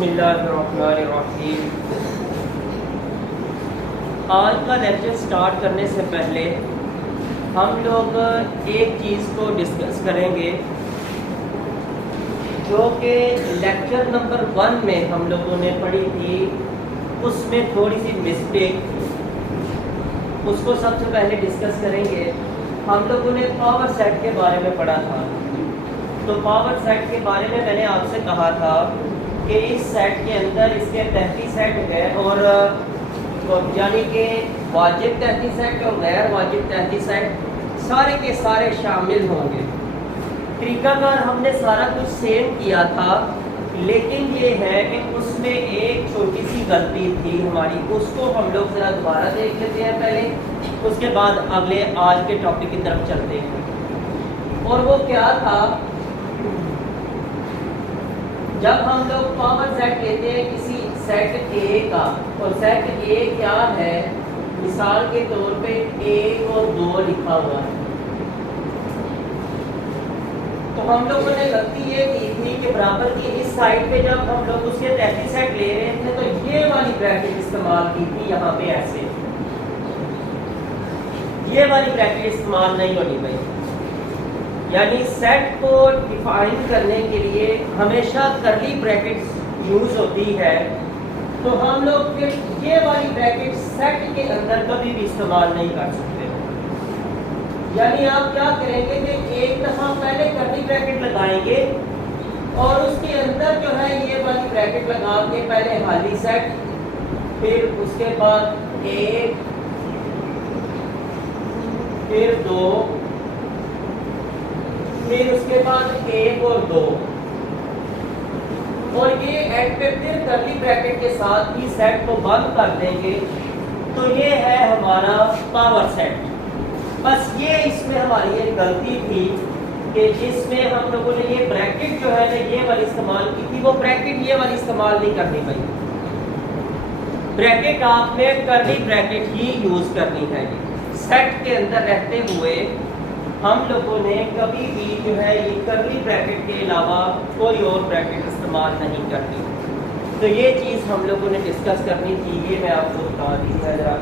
बिस्मिल्लाहिर्रहमानिर्रहीम। आज का लेक्चर स्टार्ट करने से पहले हम लोग एक चीज़ को डिस्कस करेंगे जो कि लेक्चर नंबर 1 में हम लोगों ने पढ़ी थी। उसमें थोड़ी सी मिस्टेक, उसको सबसे पहले डिस्कस करेंगे। हम लोगों ने पावर सेट के बारे में पढ़ा था। तो पावर सेट के बारे में मैंने आपसे कहा था कि इस सेट के अंदर इसके 33 सेट है, और यानी कि वाजिब 33 सेट और गैर वाजिब 33 सेट सारे के सारे शामिल होंगे। तरीकाकार हमने सारा कुछ सेम किया था, लेकिन ये है कि उसमें एक छोटी सी गलती थी हमारी। उसको हम लोग ज़रा दोबारा देख लेते हैं पहले, उसके बाद अगले आज के टॉपिक की तरफ चलते हैं। और वो क्या था, जब हम लोग पावर सेट लेते हैं किसी सेट ए का, और सेट ए क्या है, मिसाल के तौर पे 1 और 2 लिखा हुआ है, तो हम लोगों ने गलती ये की थी कि बराबर की इस साइड पे जब हम लोग उसके 33 सेट ले रहे थे तो ये वाली ब्रैकेट इस्तेमाल की थी। यहाँ पे ऐसे ये वाली ब्रैकेट इस्तेमाल नहीं होनी भाई। यानी सेट को डिफाइन करने के लिए हमेशा करली ब्रैकेट यूज होती है, तो हम लोग फिर ये वाली ब्रैकेट सेट के अंदर कभी भी इस्तेमाल नहीं कर सकते। यानी आप क्या करेंगे कि एक दफा पहले करली ब्रैकेट लगाएंगे और उसके अंदर जो है ये वाली ब्रैकेट लगा के पहले खाली सेट, फिर उसके बाद 1, फिर 2, फिर उसके बाद 1 और 2, और ये एंड पे फिर करली ब्रैकेट के साथ ही सेट को बंद कर देंगे। तो ये है हमारा पावर सेट। बस ये इसमें हमारी एक गलती थी कि जिसमें हम लोगों ने ये ब्रैकेट जो है ना ये वाली इस्तेमाल की थी, वो ब्रैकेट ये वाली इस्तेमाल नहीं करनी भाई। ब्रैकेट आपने करली ब्रैकेट ही यूज करनी है। सेट के अंदर रहते हुए हम लोगों ने कभी भी जो है ये करली ब्रैकेट के अलावा कोई और ब्रैकेट इस्तेमाल नहीं करनी। तो ये चीज़ हम लोगों ने डिस्कस करनी थी, ये मैं आपको बता दी है जरा।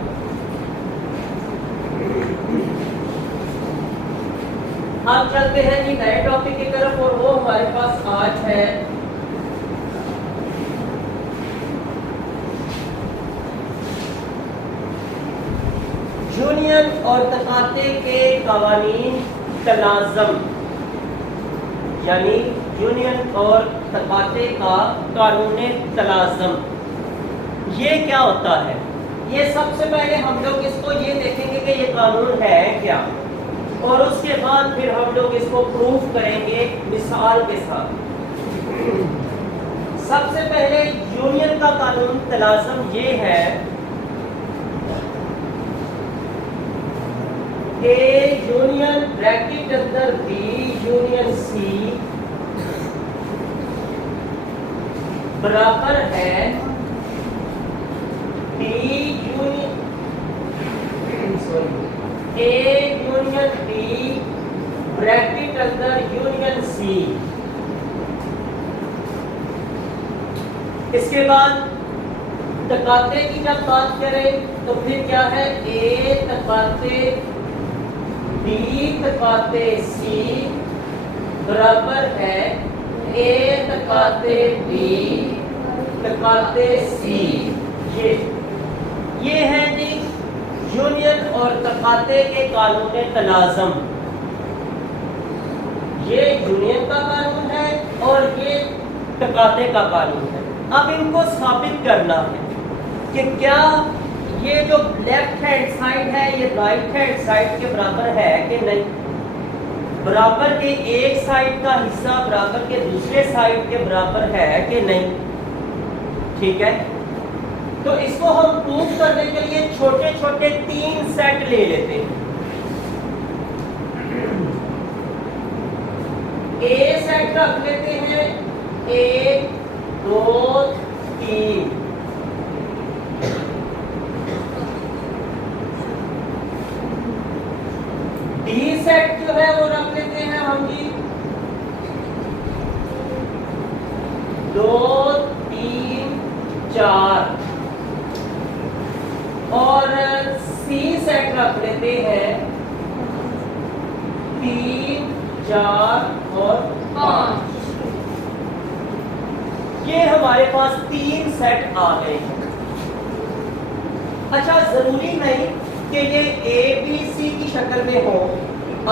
अब चलते हैं जी नए टॉपिक की तरफ, और वो हमारे पास आज है यूनियन और तकाते के कवानीन तलाज़म। यानी यूनियन और तकाते का कानून तलाज़म ये क्या होता है। ये सबसे पहले हम लोग इसको ये देखेंगे कि ये कानून है क्या, और उसके बाद फिर हम लोग इसको प्रूफ करेंगे मिसाल के साथ। सबसे पहले यूनियन का कानून तलाज़म ये है कि यूनियन ब्रैकेट अंदर बी यूनियन सी बराबर है b union a union b bracket अंदर यूनियन सी। इसके बाद तकाते की जब बात करें तो फिर क्या है, ए तकाते बी तकाते सी बराबर है ए तकाते बी तकाते सी। ये है जी यूनियन और तकाते के कानून तलाज़म। ये यूनियन का कानून है और ये तकाते का कानून है। अब इनको साबित करना है कि क्या ये जो लेफ्ट हैंड साइड है ये राइट हैंड साइड के बराबर है कि नहीं। बराबर के एक साइड का हिस्सा बराबर के दूसरे साइड के बराबर है कि नहीं। ठीक है, तो इसको हम प्रूव करने के लिए छोटे छोटे 3 सेट ले लेते हैं। ए सेट रख लेते हैं 1, 2, 3। डी सेट जो है वो रख लेते हैं हम जी 2, 3, 4 और सी सेट रख लेते हैं 3 4 और 5। ये हमारे पास 3 सेट आ गए हैं। अच्छा, जरूरी नहीं कि ये ए बी सी की शक्ल में हो।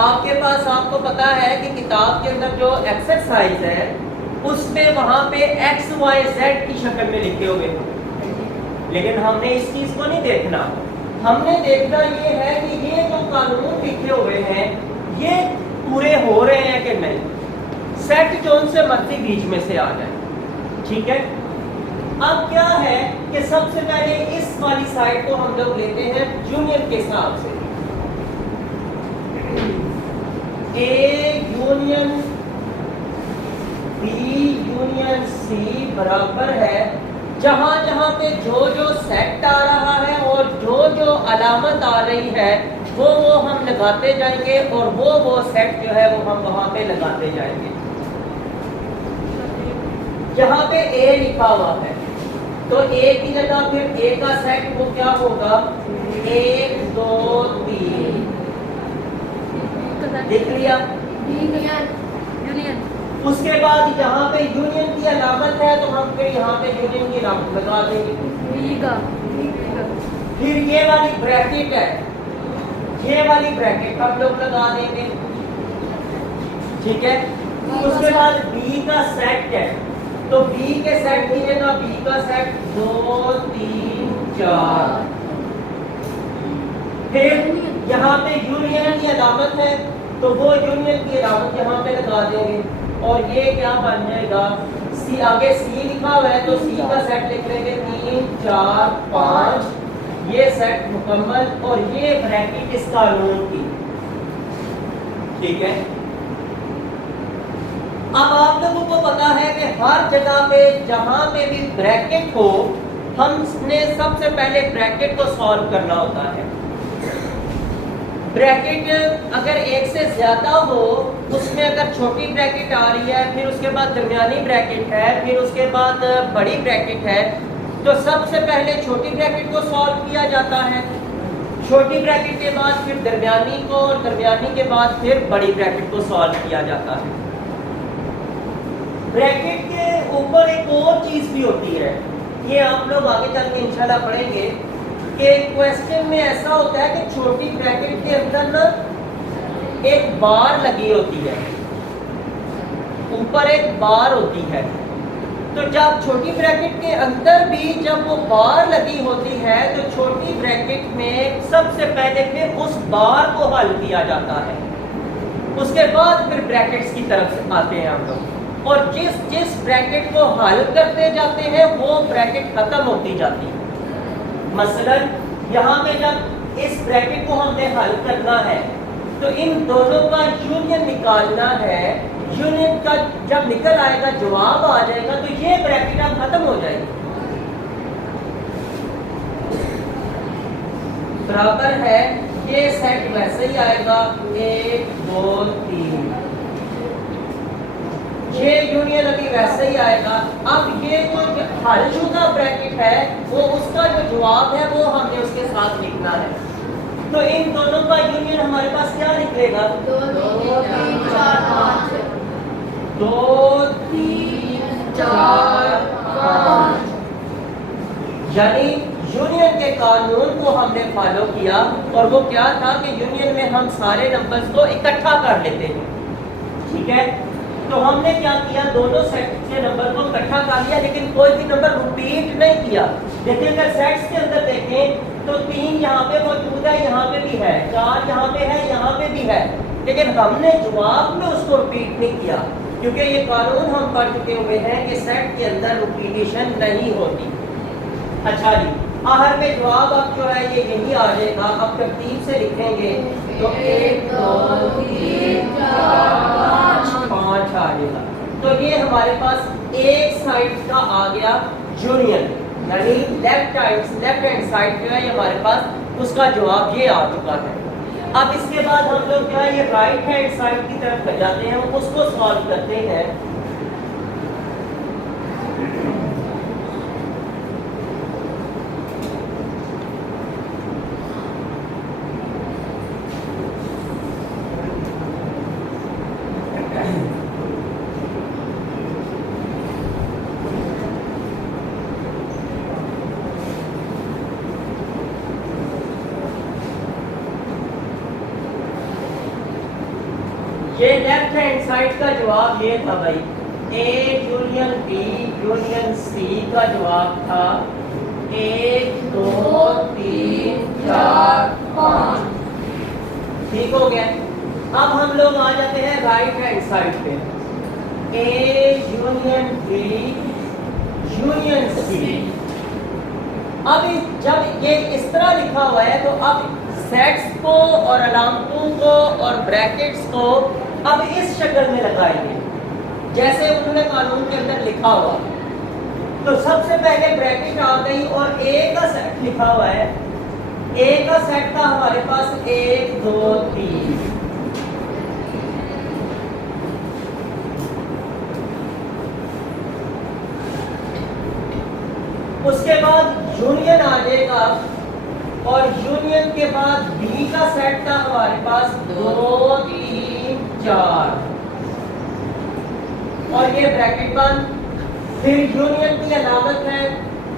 आपके पास, आपको पता है कि किताब के अंदर जो एक्सरसाइज है उसमें वहां पे एक्स वाई जेड की शक्ल में लिखे हुए हैं, लेकिन हमने इस चीज को नहीं देखना। हमने देखना ये है कि ये जो कानून लिखे हुए हैं ये पूरे हो रहे हैं कि नहीं। सेट जोन से मर्जी बीच में से आ जाए, ठीक है। अब क्या है कि सबसे पहले इस वाली साइड को हम लोग लेते हैं यूनियन के हिसाब से। A union b union c बराबर है, जहां जहां पे जो जो सेट आ रहा है और जो जो अलामत आ रही है वो हम लगाते जाएंगे और वो सेट जो है वो हम वहां पे लगाते जाएंगे। जहां पे ए लिखा हुआ है तो ए की जगह फिर ए का सेट वो क्या होगा, 1 2 3। देख लिया। यूनियन। उसके बाद यहाँ पे यूनियन की अलामत है तो हम फिर यहाँ पे यूनियन की अलामत लगा देंगे। फिर ये वाली ब्रैकेट है, ये वाली ब्रैकेट हम लोग लगा देंगे, ठीक है। उसके बाद बी का सेट है तो बी के सेट की जगह बी का सेट 2 3 4। फिर यहाँ पे यूनियन की अलामत है तो वो यूनियन की अलामत यहाँ पे लगा देंगे और ये क्या बन जाएगा, सी। आगे सी लिखा हुआ है तो सी का सेट लिख लेंगे 3 4 5। ये सेट मुकम्मल और ये ब्रैकेट इस कानून की, ठीक है। अब आप लोगों को पता है कि हर जगह पे जहां पे भी ब्रैकेट हो हमने सबसे पहले ब्रैकेट को सॉल्व करना होता है। ब्रैकेट अगर एक से ज्यादा हो, उसमें अगर छोटी ब्रैकेट आ रही है, फिर उसके बाद दरमियानी ब्रैकेट है, फिर उसके बाद बड़ी ब्रैकेट है, तो सबसे पहले छोटी ब्रैकेट को सॉल्व किया जाता है। छोटी ब्रैकेट के बाद फिर दरमियानी को और दरमियानी के बाद फिर बड़ी ब्रैकेट को सॉल्व किया जाता है। ब्रैकेट के ऊपर एक और चीज भी होती है, ये आप लोग आगे चल के इंशाल्लाह पढ़ेंगे कि क्वेश्चन में ऐसा होता है कि छोटी ब्रैकेट के अंदर ना एक बार लगी होती है, ऊपर एक बार होती है। तो जब छोटी ब्रैकेट के अंदर भी जब वो बार लगी होती है तो छोटी ब्रैकेट में सबसे पहले फिर उस बार को हल किया जाता है, उसके बाद फिर ब्रैकेट्स की तरफ से आते हैं हम लोग, और जिस जिस ब्रैकेट को हल करते जाते हैं वो ब्रैकेट खत्म होती जाती है। मसलन यहाँ पे जब इस ब्रैकेट को हमने हल करना है तो इन दोनों का यूनियन निकालना है। यूनियन का जब निकल आएगा, जवाब आ जाएगा, तो ये ब्रैकेट अब खत्म हो जाएगी। बराबर है, ये सेट वैसे ही आएगा 1 2 3। ये यूनियन अभी वैसे ही आएगा। अब ये जो हलशुदा ब्रैकेट है वो उसका जो जवाब है वो हमने उसके साथ लिखना है। तो इन दोनों का यूनियन हमारे पास क्या निकलेगा, 2 3 4 5। 2 3 4 5। यानी यूनियन के कानून को हमने फॉलो किया और वो क्या था कि यूनियन में हम सारे नंबर्स को इकट्ठा कर लेते हैं, ठीक है। तो हमने क्या किया, दोनों सेट के नंबर को इकट्ठा कर लिया, लेकिन कोई भी नंबर रिपीट नहीं किया। लेकिन अगर सेट्स के अंदर देखें तो 3 यहाँ पे मौजूद है, यहाँ पे भी है, 4 यहाँ पे है, यहाँ पे भी है, लेकिन हमने जवाब में उसको रिपीट नहीं किया क्योंकि ये कानून हम पढ़ चुके हुए हैं कि सेट के अंदर रिपीटिशन नहीं होती। अच्छा जी, आहर में जवाब अब जो है ये यही आ जाएगा। अब तरतीब से लिखेंगे तो 1 2 3 4 5 आ जाएगा। तो ये हमारे पास एक साइड का आ गया यूनियन, यानी लेफ्ट हैंड साइड जो है हमारे पास उसका जवाब ये आ चुका है। अब इसके बाद हम लोग क्या है ये राइट हैंड साइड की तरफ जाते हैं, उसको सॉल्व करते हैं। साइड का जवाब ये था भाई, a union b union c का जवाब था 1 2 3 4 5। ठीक हो गया। अब हम लोग आ जाते हैं राइट हैंड साइड पे, a union b union c. अब जब ये इस तरह लिखा हुआ है तो अब सेट्स को और अलामतों को और ब्रैकेट्स को अब इस शक्ल में लगाएंगे जैसे उन्होंने कानून के अंदर लिखा हुआ। तो सबसे पहले ब्रैकेट आ गई और ए का सेट लिखा हुआ है, ए का सेट था हमारे पास 1 2 3। उसके बाद यूनियन आ जाएगा और यूनियन के बाद बी का सेट था हमारे पास 2 3 4 और ये ब्रैकेट बंद। फिर यूनियन की अलामत है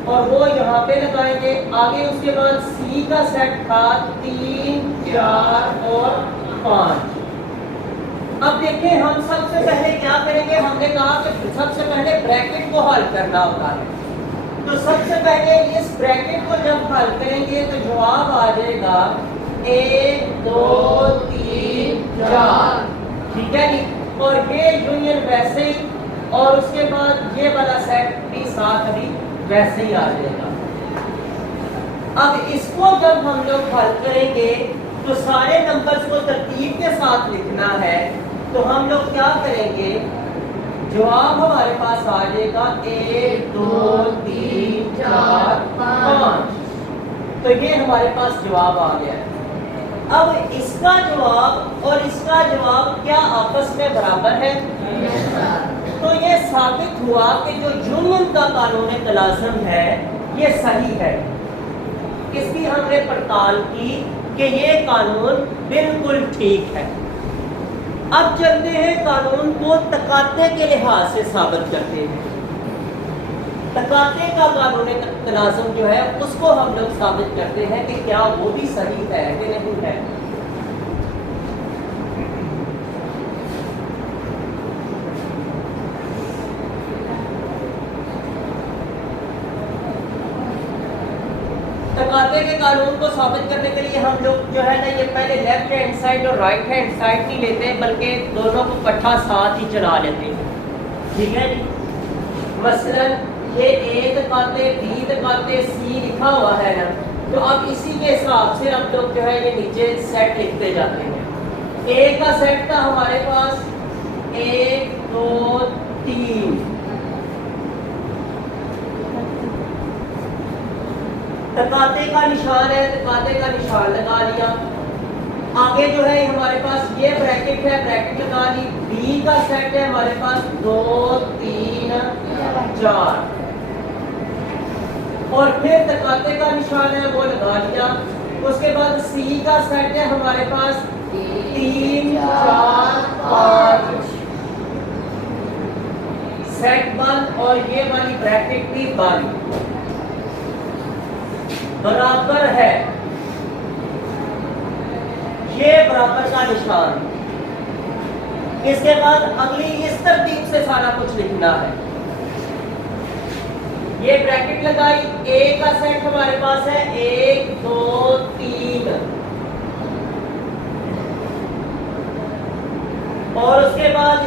और वो यहाँ पे लगाएंगे। आगे उसके बाद सी का सेट था 3 4 और 5। अब देखिए हम सबसे पहले क्या करेंगे, हमने कहा कि सबसे पहले ब्रैकेट को हल करना होता है। तो सबसे पहले इस ब्रैकेट को जब हल करेंगे तो जवाब आ जाएगा 1 2 3 4। ठीक है जी। और ये यूनियन वैसे ही और उसके बाद ये वाला सेट भी साथ भी वैसे ही आ जाएगा। अब इसको जब हम लोग हल करेंगे तो सारे नंबर्स को तरतीब के साथ लिखना है। तो हम लोग क्या करेंगे, जवाब हमारे पास आ जाएगा 1 2 3 4 5। तो ये हमारे पास जवाब आ गया। अब इसका जवाब और इसका जवाब क्या आपस में बराबर है? तो ये साबित हुआ कि जो यूनियन का कानून तलाज़ुम है ये सही है। इसकी हमने पड़ताल की कि ये कानून बिल्कुल ठीक है। अब चलते हैं कानून को तकाते के लिहाज से साबित करते हैं। तकाते का कानून तनाज़ुम जो है उसको हम लोग साबित करते हैं कि क्या वो भी सही है कि नहीं है। तकाते के कानून को साबित करने के लिए हम लोग जो है ना ये पहले लेफ्ट हैंड साइड और राइट हैंड साइड नहीं लेते बल्कि दोनों को इकट्ठा साथ ही चला लेते हैं। ठीक है जी। मसलन ये ए तकाते बी तकाते सी लिखा हुआ है ना, तो अब इसी के हिसाब से हम लोग जो है ये नीचे सेट लिखते जाते हैं। ए का सेट था हमारे पास 1 2 3। तकाते का निशान है, तकाते का निशान लगा लिया। आगे जो है हमारे पास ये ब्रैकेट है, ब्रैकेट लगा ली। बी का सेट है हमारे पास 2 3 4 और फिर तकाते का निशान है वो लगा लिया। उसके बाद सी का सेट है हमारे पास 3 4 5 सेट बंद और ये वाली ब्रैकेट भी बंद बराबर है। ये बराबर का निशान। इसके बाद अगली इस तरतीब से सारा कुछ लिखना है। ये ब्रैकेट लगाई, ए का सेट हमारे पास है 1 2 3 और उसके बाद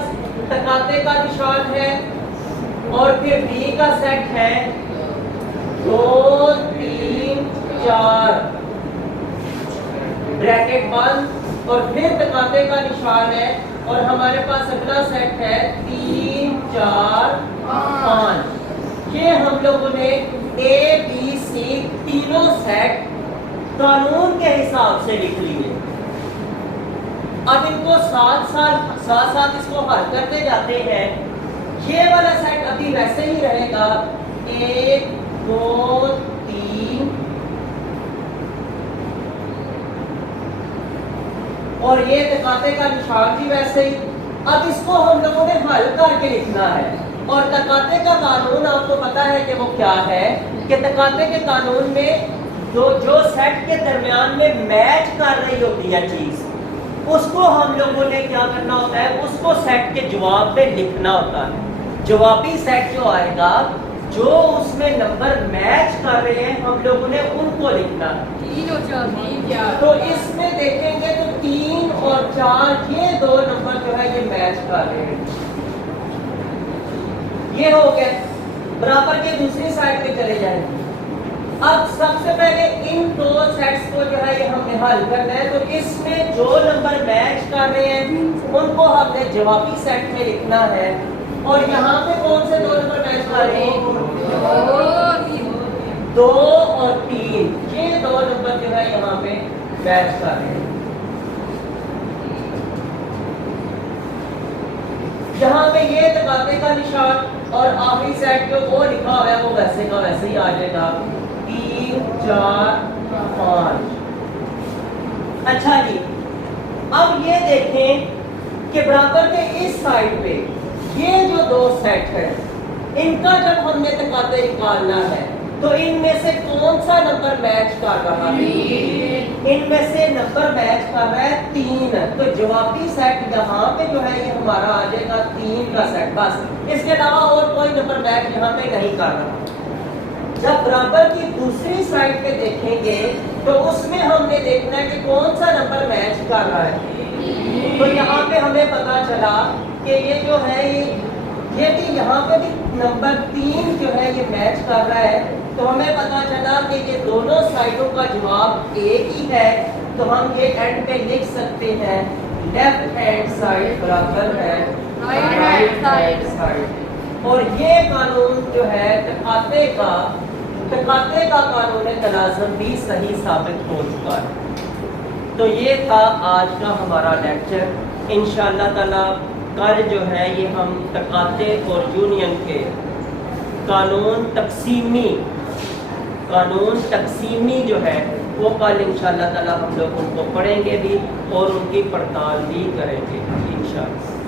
तकाते का निशान है और फिर बी का सेट है 2 3 4 ब्रैकेट बंद और फिर तकाते का निशान है और हमारे पास अगला सेट है 3 4 5। ये हम लोगों ने ए बी सी तीनों सेट कानून के हिसाब से लिख लिए। अब इनको साथ साथ इसको हल करते जाते हैं। ये वाला सेट अभी वैसे ही रहेगा 1 2 3 और ये तकाते का निशान भी वैसे ही। अब इसको हम लोगों ने हल करके लिखना है और तकाते का कानून आपको पता है कि वो क्या है कि तकाते के कानून में जो सेट के दरमियान में मैच कर रही होती है चीज उसको हम लोगों ने क्या करना होता है, उसको सेट के जवाब में लिखना होता है। जवाबी सेट जो आएगा, जो उसमें नंबर मैच कर रहे हैं, हम लोगों ने उनको लिखना है। 3 और 4 तो इसमें देखेंगे तो 3 और 4 ये दो नंबर जो है ये मैच कर रहे हैं। ये हो गए। बराबर के दूसरी साइड पे चले जाएंगे। अब सबसे पहले इन दो सेट्स को जो है ये हमने हल करना है। तो इसमें जो नंबर मैच कर रहे हैं उनको हमने जवाबी सेट में लिखना है। और यहाँ पे कौन से दो नंबर मैच कर रहे हैं? 2 और 3, ये दो नंबर जो है यहाँ पे मैच कर रहे हैं। यहाँ पे ये तकाते का निशान और आखिरी सेट जो वो लिखा हुआ है वो वैसे का वैसे ही आ जाएगा। 3 4 5। अच्छा जी, अब ये देखें कि बराबर के इस साइड पे ये जो दो सेट है, इनका जब हमने तकाते निकालना है तो इनमें से कौन सा नंबर मैच कर रहा है? इनमें से नंबर मैच कर रहा है 3। तो जवाबी सेट यहाँ पे जो है ये हमारा आ जाएगा 3 का सेट, बस। इसके अलावा और कोई नंबर मैच यहाँ पे नहीं कर रहा। जब बराबर की दूसरी साइड पे देखेंगे तो उसमें हमने देखना है कि कौन सा नंबर मैच कर रहा है। तो यहाँ पे हमें पता चला कि ये जो है ये भी यहाँ पे भी नंबर 3 जो है ये मैच कर रहा है। तो हमें पता चला कि ये दोनों साइडों का जवाब एक ही है। तो हम ये एंड पे लिख सकते हैं लेफ्ट हैंड साइड बराबर है राइट हैंड साइड। और ये कानून जो है तकाते का कानून तलाज़ुम भी सही साबित हो चुका है। तो ये था आज का हमारा लेक्चर। इंशाअल्लाह ताला कल जो है ये हम तकाते और यूनियन के कानून तकसीमी जो है वो कल इंशाअल्लाह ताला हम लोग उनको पढ़ेंगे भी और उनकी पड़ताल भी करेंगे इंशाअल्लाह।